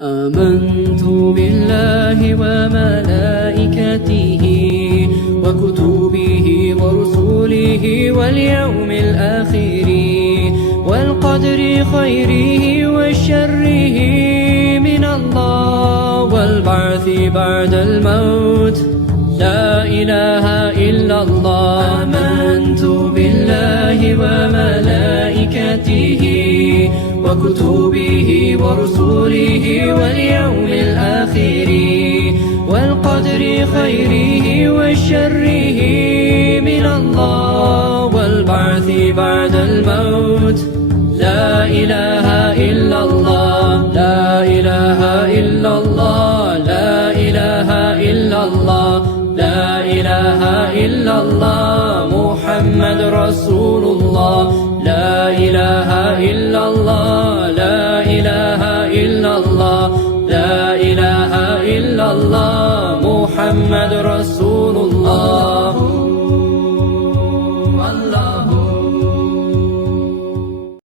آمنت بالله وملائكته وكتبه ورسله واليوم الآخر والقدر خيره وشره من الله والبعث بعد الموت لا إله إلا الله. آمنت بالله وملائكته وكتبه ورسله واليوم الآخر والقدر خيره وشره من الله والبعث بعد الموت لا إله إلا الله. لا إله إلا الله. لا إله إلا الله. لا إله إلا الله محمد رسول الله. لا إله إلا الله. لا إله إلا الله. لا إله إلا الله محمد